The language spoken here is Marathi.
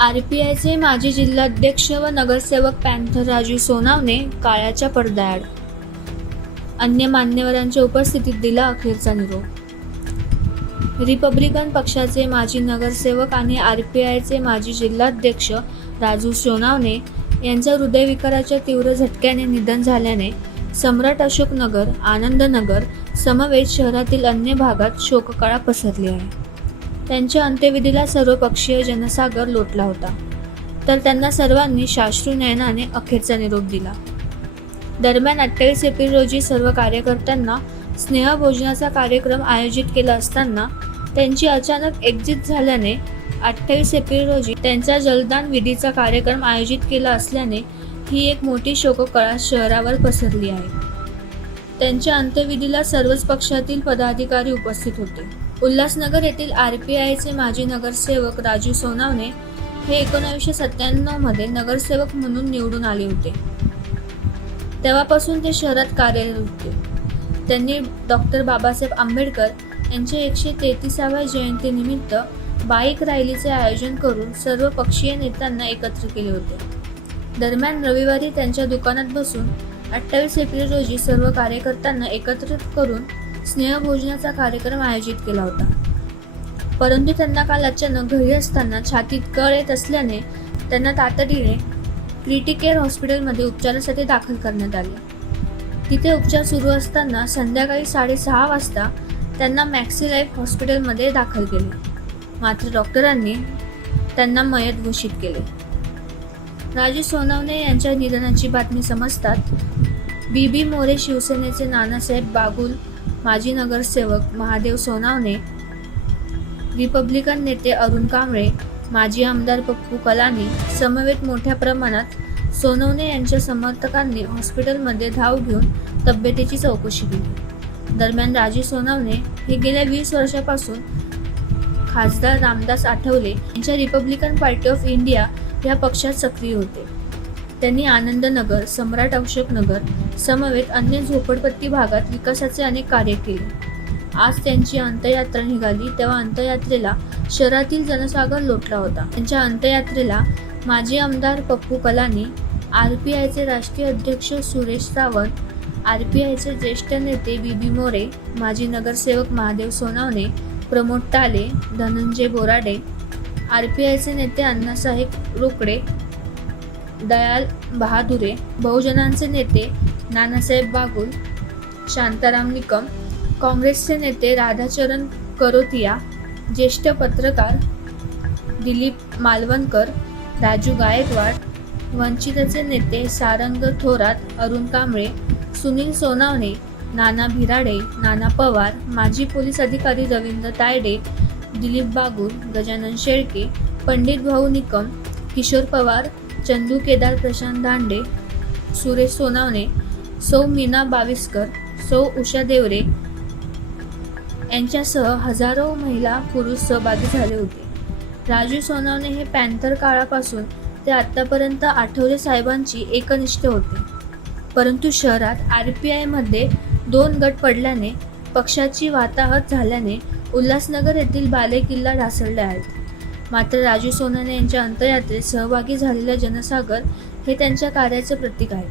आर पी आयचे माजी जिल्हाध्यक्ष व नगरसेवक पॅन्थर राजू सोनावणे काळाच्या पडद्याआड अन्य मान्यवरांच्या उपस्थितीत दिला अखेरचा निरोप. रिपब्लिकन पक्षाचे माजी नगरसेवक आणि आर पी आयचे माजी जिल्हाध्यक्ष राजू सोनावणे यांच्या हृदयविकाराच्या तीव्र झटक्याने निधन झाल्याने सम्राट अशोकनगर आनंदनगर समवेत शहरातील अन्य भागात शोककळा पसरली आहे. त्यांच्या अंत्यविधीला सर्वपक्षीय जनसागर लोटला होता. तर त्यांना सर्वांनी शाश्रू नयनाने अखेरचा निरोप दिला. दरम्यान अठ्ठावीस एप्रिल रोजी सर्व कार्यकर्त्यांना स्नेहभोजनाचा कार्यक्रम आयोजित केला असताना त्यांची अचानक एक्झिट झाल्याने अठ्ठावीस एप्रिल रोजी त्यांचा जलदान विधीचा कार्यक्रम आयोजित केला असल्याने ही एक मोठी शोककळा शहरावर पसरली आहे. त्यांच्या अंत्यविधीला सर्वच पक्षातील पदाधिकारी उपस्थित होते. उल्हासनगर येथील आर पी आयचे माजी नगरसेवक राजू सोनावणे हे एकोणावीसशे सत्त्याण्णवमध्ये नगरसेवक म्हणून निवडून आले होते. तेव्हापासून ते शहरात कार्यरत होते. त्यांनी डॉक्टर बाबासाहेब आंबेडकर यांच्या एकशे तेहतीसाव्या जयंतीनिमित्त बाईक रॅलीचे आयोजन करून सर्व पक्षीय नेत्यांना एकत्र केले होते. दरम्यान रविवारी त्यांच्या दुकानात बसून अठ्ठावीस एप्रिल रोजी सर्व कार्यकर्त्यांना एकत्रित करून स्नेहभोजनाचा कार्यक्रम आयोजित केला होता. परंतु त्यांना काल अचानक घरी असताना छातीत कळ येत असल्याने त्यांना तातडीने क्रिटिकेअर हॉस्पिटलमध्ये उपचारासाठी दाखल करण्यात आले. तिथे उपचार सुरू असताना संध्याकाळी साडेसहा वाजता त्यांना मॅक्सी लाईफ हॉस्पिटलमध्ये दाखल केले. मात्र डॉक्टरांनी त्यांना मयत घोषित केले. राजू सोनवणे यांच्या निधनाची बातमी समजतात बीबी मोरे शिवसेनेचे नानासाहेब बागुल माजी नगरसेवक महादेव सोनावणे रिपब्लिकन नेते अरुण कांबळे माजी आमदार पप्पू कलानी समवेत मोठ्या प्रमाणात सोनवणे यांच्या समर्थकांनी हॉस्पिटलमध्ये धाव घेऊन तब्येतीची चौकशी केली. दरम्यान राजी सोनवणे हे गेल्या वीस वर्षापासून खासदार रामदास आठवले यांच्या रिपब्लिकन पार्टी ऑफ इंडिया या पक्षात सक्रिय होते. त्यांनी आनंदनगर सम्राट अशोक नगर समवेत अन्य झोपडपट्टी भागात विकासाचे अनेक कार्य केले. आज त्यांची अंत्ययात्रा निघाली तेव्हा अंत्ययात्रेला शहरातील जनसागर लोटला होता. त्यांच्या अंत्ययात्रेला माजी आमदार पप्पू कलानी आर पी आयचे राष्ट्रीय अध्यक्ष सुरेश सावंत आर पी आयचे ज्येष्ठ नेते बी बी मोरे माजी नगरसेवक महादेव सोनावणे प्रमोद टाले धनंजय बोराडे आर पी आयचे नेते अण्णासाहेब रोकडे दयाल बहादुरे बहुजनांचे नेते नानासाहेब बागुल शांताराम निकम काँग्रेसचे नेते राधाचरण करोतिया ज्येष्ठ पत्रकार दिलीप मालवणकर राजू गायकवाड वंचितचे नेते सारंग थोरात अरुण कांबळे सुनील सोनावणे नाना भिराडे नाना पवार माजी पोलीस अधिकारी रवींद्र तायडे दिलीप बागुल गजानन शेळके पंडित भाऊ निकम किशोर पवार चंदू केदार प्रशांत दांडे सुरेश सोनावणे सौ मीना बाविस्कर सौ उषा देवरे यांच्यासह हजारो महिला पुरुष सहभागी झाले होते. राजू सोनावणे हे पॅन्थर काळापासून ते आत्तापर्यंत आठवले साहेबांची एकनिष्ठ होते. परंतु शहरात आर पी आयमध्ये दोन गट पडल्याने पक्षाची वाताहत झाल्याने उल्हासनगर येथील बालेकिल्ला ढासळले आहेत. मात्र राजू सोनने यांच्या अंतयात्रेत सहभागी झालेला जनसागर हे त्यांच्या कार्याचे प्रतीक आहे.